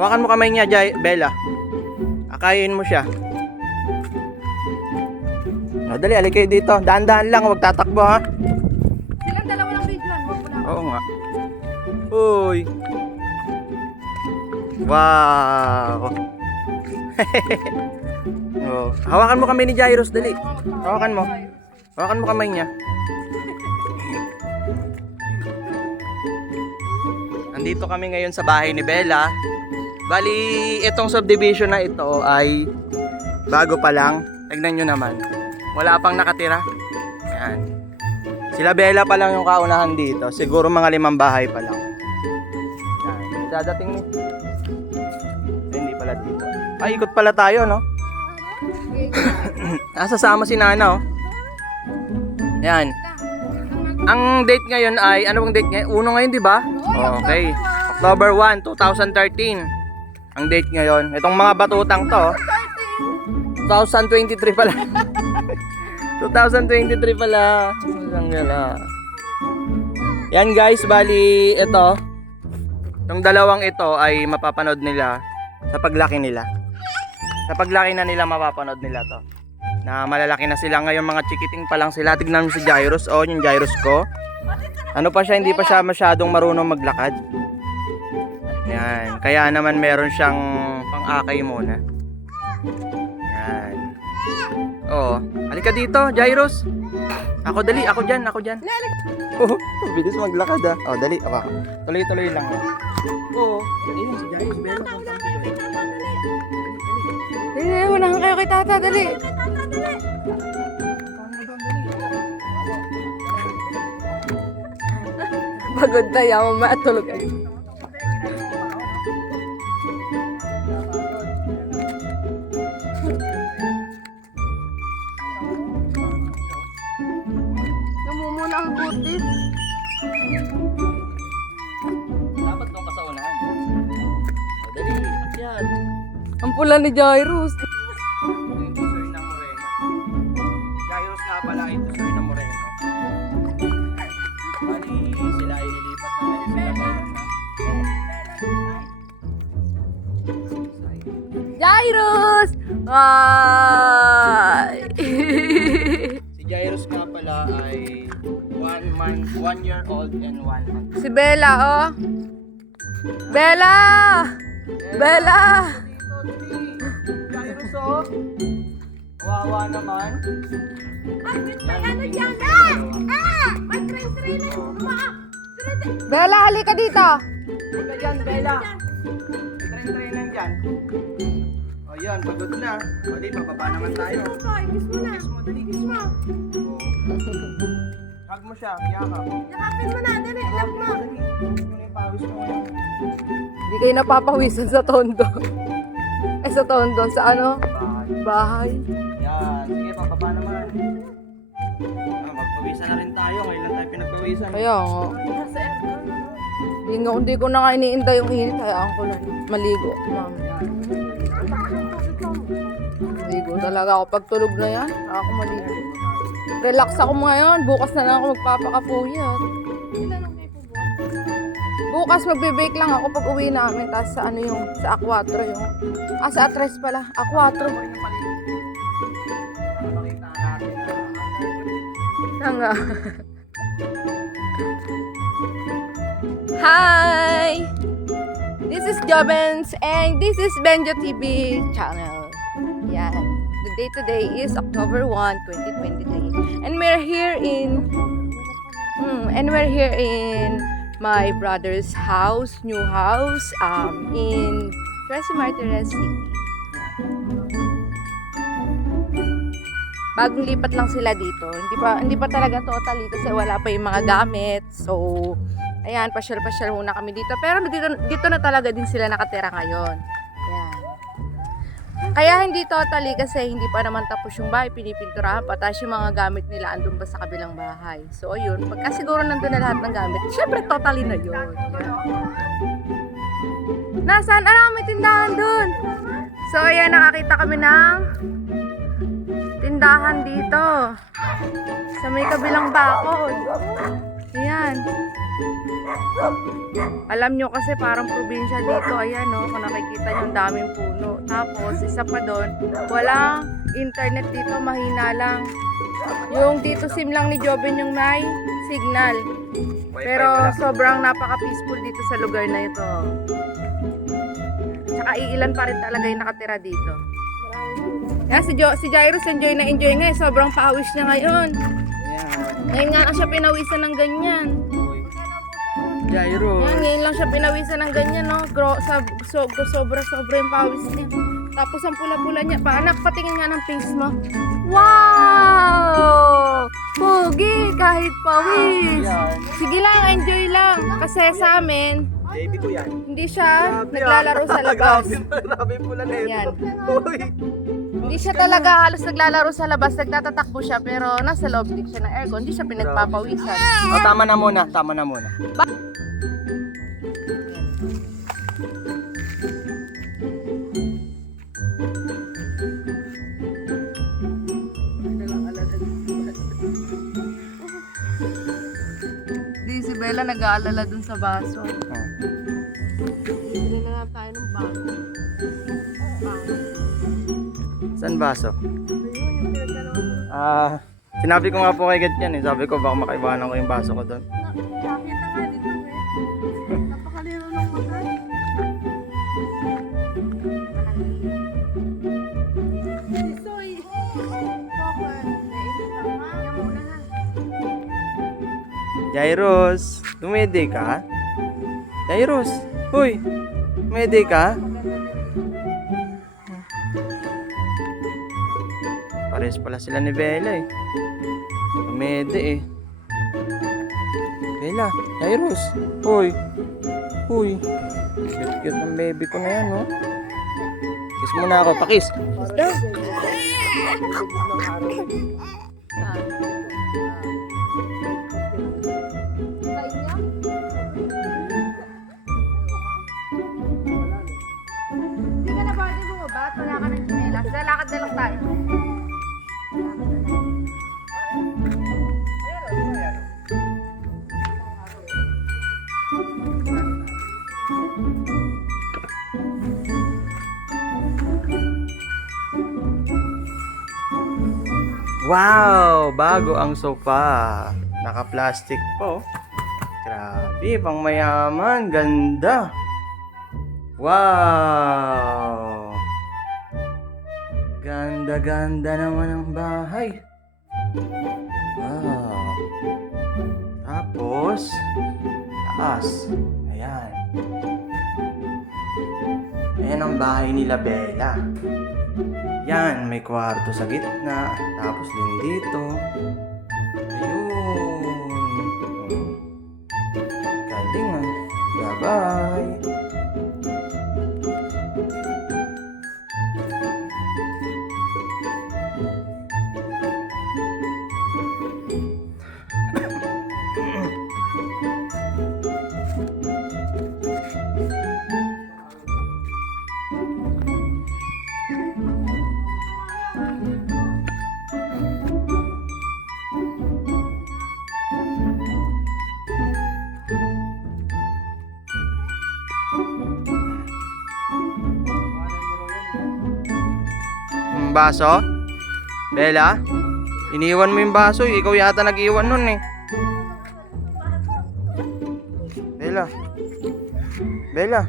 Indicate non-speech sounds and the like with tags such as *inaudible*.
Hawakan mo kamay niya, Jai, Bella. Akayin mo siya. O, dali, alik kayo dito. Daan-daan lang, huwag tatakbo ha. Silang dalawa lang video. Huwag mo na. Oo nga. Uy. Wow. *laughs* oh. Hawakan mo kami ni Jairus, dali. Hawakan mo. Hawakan mo kamay niya. Nandito kami ngayon sa bahay ni Bella. Bali, itong subdivision na ito ay bago pa lang. Tignan nyo naman. Wala pang nakatira. Yan. Sila Bella pa lang yung kaunahan dito. Siguro mga limang bahay pa lang. Yan. Dadating ni. Hindi pala dito. Ay, ikot pala tayo, no? *coughs* Nasa sama si Nana, oh. Yan. Ang date ngayon ay, ano bang date ngayon? Uno ngayon, di ba? Okay. October 1, 2013. Ang date ngayon. Itong mga batutang to, oh. 2023 pala. *laughs* 2023 pala. Ang gala. Yan guys, bali ito. Itong dalawang ito ay mapapanood nila sa paglaki nila. Sa paglaki na nila mapapanood nila to. Na malalaki na sila ngayon mga chikiting pa lang sila. Tignan mo si Jairus. Oh, yung Jairus ko. Ano pa siya, hindi pa siya masyadong marunong maglakad. Yan. Kaya naman meron siyang pang-akay muna. Yan. Oo. Halika dito, Jairus. Ako dali, ako dyan, ako dyan. Oh, bilis maglakad ah. Oh, dali, ako. Tuloy-tuloy lang. ah. Oo. Ayun, si Jairus, meron kang. Eh, unahan kayo kay tata. Dali. Pagod na yan. Mamaya tulog kayo. Namumula ang butis. Dapat nung kasaunahan. Oh, dali, akyat. Ang pula ni Jairus. Jairus! Ay! *laughs* Si Jairus nga pala ay one month, one year old and one month. si Bella, oh. Bella! Bella! Jairus oh. Wawa naman. Ano dyan? Ah! Ah! May train-train na lumaak. Bella, halika dito. Huwag ka dyan, Bella. Train-train lang dyan. O yun, pagod na. O di, bababa naman tayo. Ito, ikis mo na. Kiss mo, dali, kiss mo. *laughs* Hug mo siya, yakap. Yakapin mo na. Dali, love mo. Dali. Yun yung pawis mo. Hindi kayo napapawisan sa tondo. *laughs* Eh, sa tondo. Sa ano? Bahay. Bahay. Yan, sige, bababa naman. Ah, magpawisan na rin tayo. Ngayon lang tayo pinagpawisan. Kaya nga. Nasa aircon. Hindi, hindi ko na nga iniintay yung init. Hayaan ko lang. Maligo. Mami. Talaga ako. Pag tulog na yan, ako maligo. Relax ako ngayon. Bukas na lang ako magpapakapuyat. Bukas magbe-bake lang ako pag uwi namin. Tapos sa ano yung, sa A4 yung. Ah, sa A3 pala. A4. Makita natin. Tanga. Hi! This is Jobens and this is Benjo TV channel. Yan. Day today is October 1, 2023. And we're here in mm, and we're here in my brother's house, new house um in Tres Martires City. bagong lipat lang sila dito. Hindi pa hindi pa talaga totally kasi wala pa yung mga gamit. So, ayan, pasyal-pasyal muna kami dito. Pero dito, dito na talaga din sila nakatira ngayon. Kaya hindi totally kasi hindi pa naman tapos yung bahay, pinipinturahan pa. Tapos yung mga gamit nila andun pa sa kabilang bahay. So, ayun. Pagka siguro nandun na lahat ng gamit, syempre totally na yun. Nasaan? Ano, may tindahan dun. So, ayan, nakakita kami ng tindahan dito. Sa may kabilang bakod. Ayan. Alam nyo kasi parang probinsya dito, ayan no, kung nakikita nyo ang daming puno. Tapos, isa pa doon, walang internet dito, mahina lang. Yung dito sim lang ni Joven yung may signal. Pero sobrang napaka-peaceful dito sa lugar na ito. Tsaka iilan pa rin talaga yung nakatira dito. Yan, si, jo si Jairus enjoy na enjoy nga eh. Sobrang pawis niya ngayon. Ngayon nga lang siya pinawisan ng ganyan. Jairo. Yan, ngayon lang siya pinawisan ng ganyan, no? Gro, sa, so, sobra, sobra yung pawis niya. Tapos ang pula-pula niya. Pa, anak, patingin nga ng face mo. Wow! Pogi! Kahit pawis! Sige lang, enjoy lang. Kasi sa amin, Baby ko yan. hindi siya naglalaro sa *laughs* labas. Grabe pula na Yan. Uy. Hindi siya talaga halos naglalaro sa labas. Nagtatatakbo siya, pero nasa loob din siya ng aircon. Hindi siya pinagpapawisan. O, Oh, tama na muna. Tama na muna. Di si Bella nag-aalala dun sa baso. Oh. Bili na nga tayo ng bago. Saan baso? Ayun, yung pinagdalawa mo. Ah, sinabi ko nga po kay Gat yan eh. Sabi ko baka makaibahan ko yung baso ko doon. Nakita nga dito eh. Napakalino ng mata. Si Soy. Naisip. Yan muna na. Jairus, dumede ka? Jairus, huy, dumede ka? Pares pala sila ni Bella eh. Dumede eh. Bella, Jairus, huy, huy. Cute cute ng baby ko na yan, oh. Kiss muna ako, pakis. Hindi Wow! Bago ang sofa. Naka-plastic po. Grabe, pang mayaman. Ganda. Wow! Ganda-ganda naman ang bahay. Wow! Tapos, taas. Ayan. Ayan ang bahay nila Bella. Yan, may kwarto sa gitna. Tapos din dito. Yung baso? Bella? Iniwan mo yung baso. Ikaw yata nag-iwan nun eh. Bella? Bella?